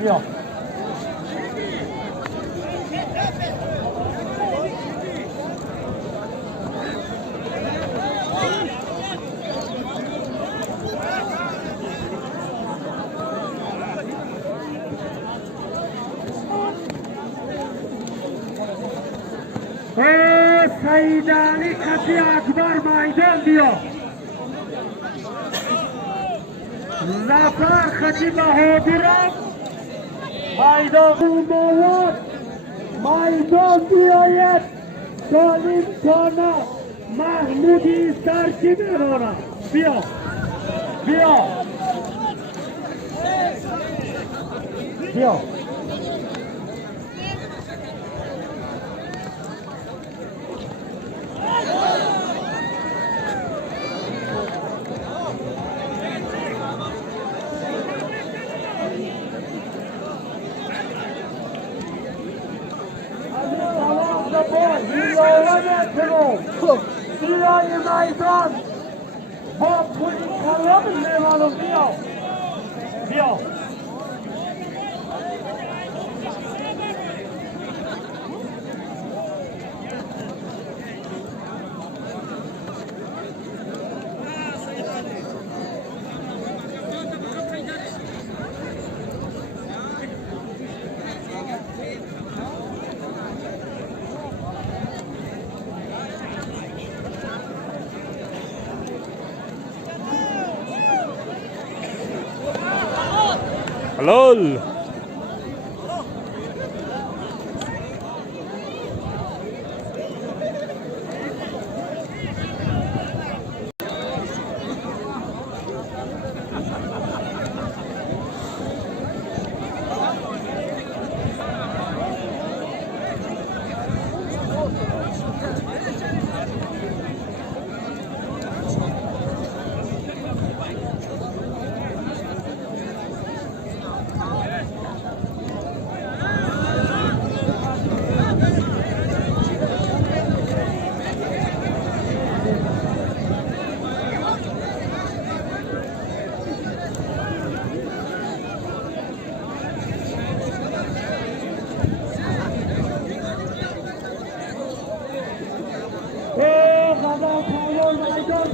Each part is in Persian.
بیا سعید علی کسی اکبر میدان بیا زفر خطی بهادرم میدان بیاید سالیم خانه محمودی سرچی برانم بیا بیا بیا بیای میدان با پولی کلام میمانم بیا بیا حلال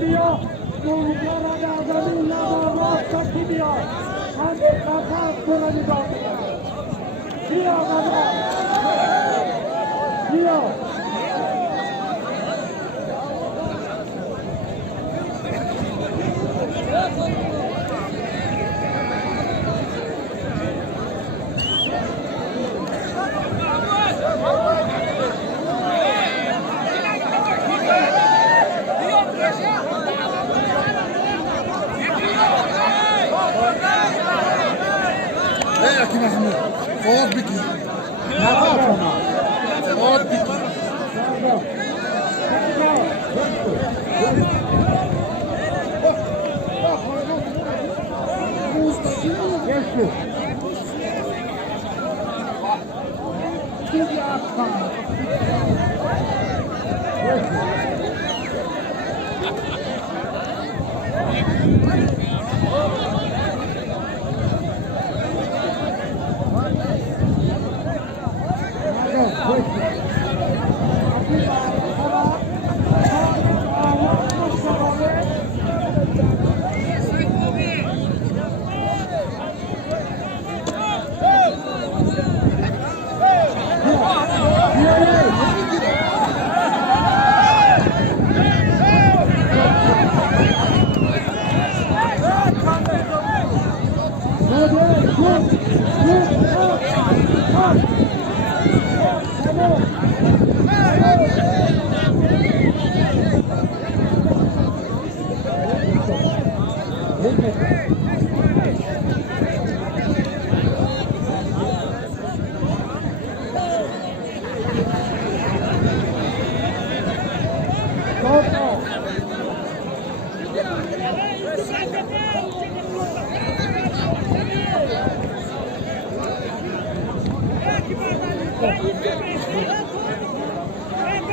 بیا ممکن از زمین نماز کسی بیا همه قفص کنه نگاه بیا بیا aqui nas mãos. Fora biquíni. Fora biquíni.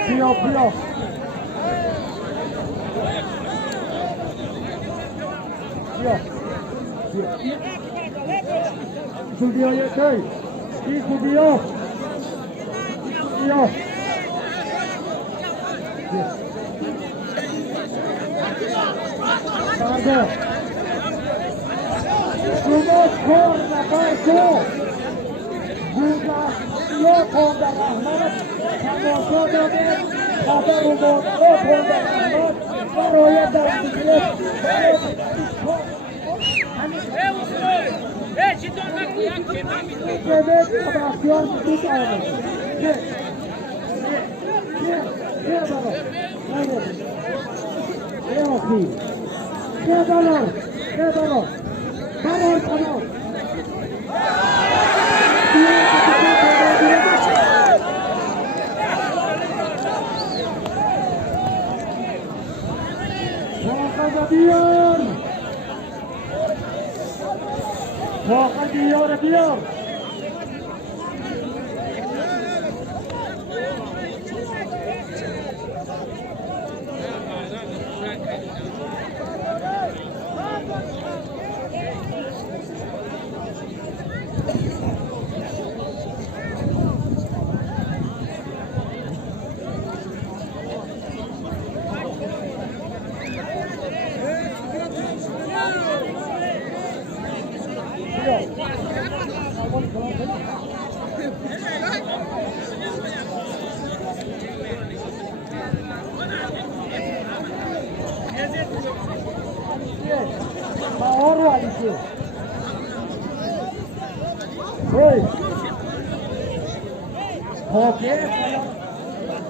Bia, Bia. Bia. Bia. Studio یک studio Pardon. شما کار نفر دو بودشیا پاندر احمد تماشا داده خبر رو داده پاندر احمد برای در میگرفت بسیار بود آمد بیار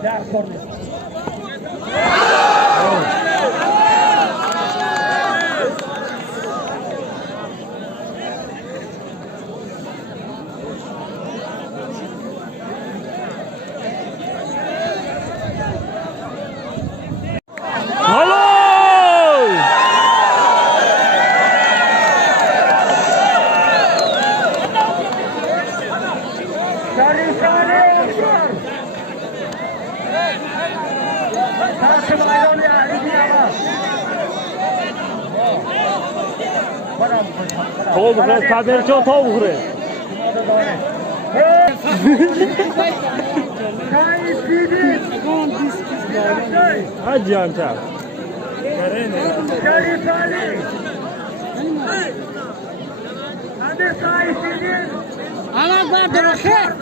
در کنه تا بخوره قدر جا تا بخوره حجی همچه الان بعد درخه